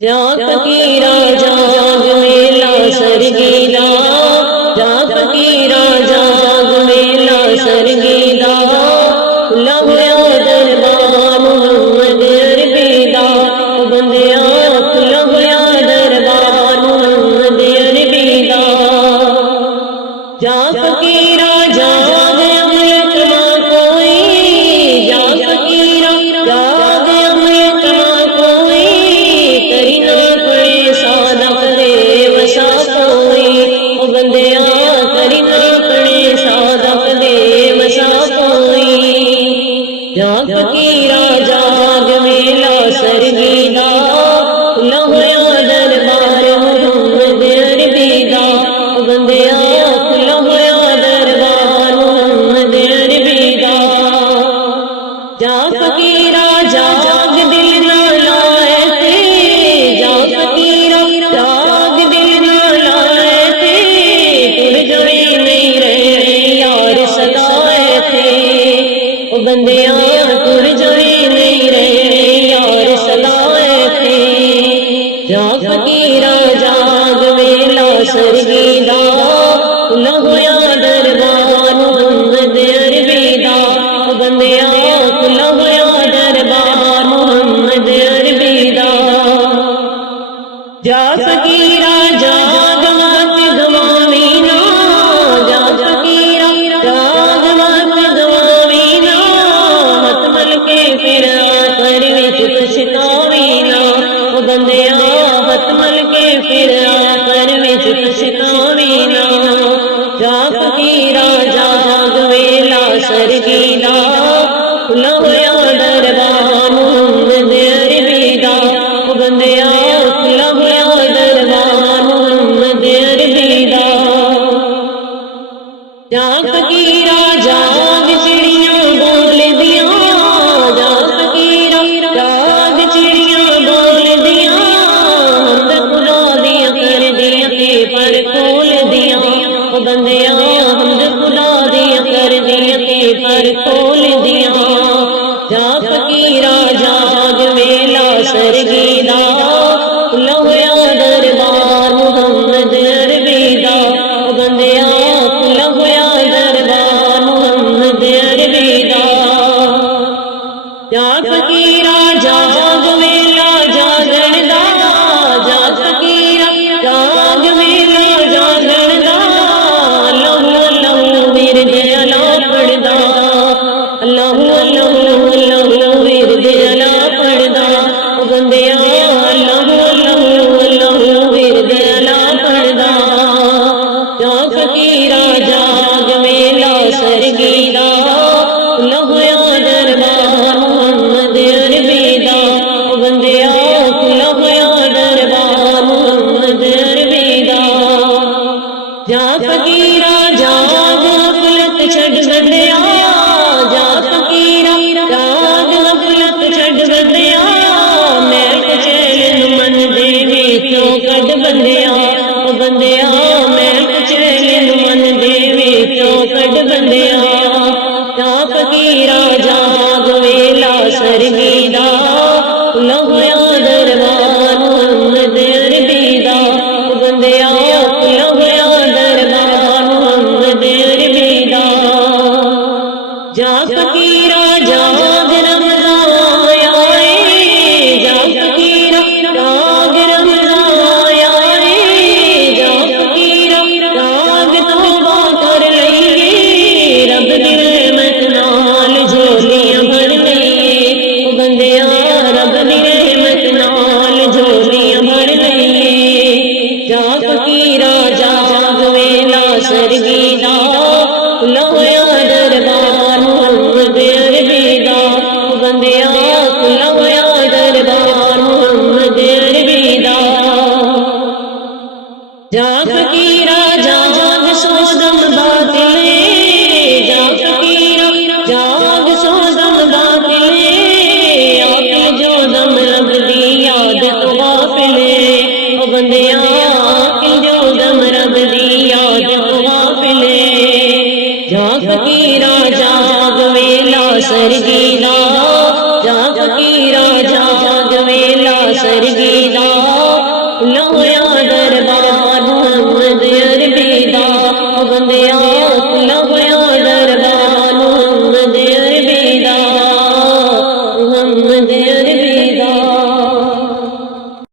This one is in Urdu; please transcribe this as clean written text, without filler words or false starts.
جا فقیرا جاگ میلا سرگیدا، جا فقیرا جاگ میلا سرگیدا، کھلا ہویا دربار محمد عربی دا، بندیا کھلا ہویا دربار محمد عربی دا، جا فقیرا جاگ املک نہ کوئی، جا فقیرا جاگ املک نہ کوئی، کری نہ پڑے سادہ کرے وسا کوئی، او بندیا کری نہ پڑے سادہ کرے وسا کوئی، جا فقیرا جاگ میلا سرگیدا، کھلا ہویا دربار محمد عربی دا، او بندیا کھلا ہویا دربار محمد عربی دا، جا فقیرا جاگ دل نہ لائے تھے، جا فقیرا جاگ دل نہ لائے تھے، تڑ جڑے نہیں رہے یار سدائے تھے، او بندیا تڑ جڑے نہیں رہے یار سدائے تھے، جا فقیرا جاگ میلا سرگیدا، کھلا ہویا دربار محمد عربی دا، او بندیا کھلا ہویا دربار محمد عربی دا، جا فقیرا جاگ مت گواوی نا، جا فقیرا جاگ مت گواوی نا، مت مل کے پھر آخر وچ پچھتاوی نا، او بندیا مت مل کے پھر آخر وچ پچھتاوی نا، جا فقیرا جاگ میلا سرگیدا، کھلا ہویا دربار محمد عربی دا، او بندیا کھلا ہویا دربار محمد عربی دا، جا فقیرا جاگ چڑیاں بول دیاں، جا فقیرا جاگ چڑیاں بول دیاں، حمد خدا دیاں کر دیاں کے پر کھول دیاں، او بندیا حمد خدا دیاں کر دیاں کے پر کھول دیاں، جا فقیرا جاگ میلا سرگیدا، کھلا ہویا دربار محمد عربی دا، او بندیا کھلا ہویا دربار محمد عربی دا، جا فقیرا جاگ میلا جاگن دا، جا فقیرا جاگ میلا جاگن دا، اللہ اللہ ورد الا پڑھدا، اللہ اللہ اللہ ورد الا پڑھدا، او بندیا اللہ اللہ اللہ ورد الا پڑھدا، جا فقیرا جاگ میلا سرگیدا، کھلا ہویا دربار محمد عربی دا، او بندیا کھلا ہویا دربار محمد عربی دا، جا فقیرا جاگ غفلت چھڈ بندیا، جا فقیرا جاگ غفلت چھڈ بندیا، محل کچیل من دے وچوں کڈ بندیا، او بندیا محل کچیل من دے وچوں کڈ بندیا، جا فقیرا جاگ میلا سرگیدا، کھلا ہویا دربار محمد عربی دا، او بندیا کھلا ہویا دربار محمد عربی دا، جا فقیرا جاگ رمضان آیا اے، جا فقیرا جاگ رمضان آیا اے، جا فقیرا جاگ توبہ کر لئیے، رب دی رحمت نال جھولیاں بھر لئیے، او بندیا رب دی رحمت نال جھولیاں بھر لئیے، جا فقیرا جاگ میلا سرگیدا، کھلا ہویا دربار محمد عربی دا، او بندیا کھلا ہویا دربار محمد عربی دا، جا فقیرا جاگ سودم باطل، جا فقیرا جاگ سودم باطل، عاقل جو دم رب دی یاد تو غافل، او بندیا عاقل جو دم رب دی یاد تو غافل، جا فقیرا جاگ میلا سرگیدا،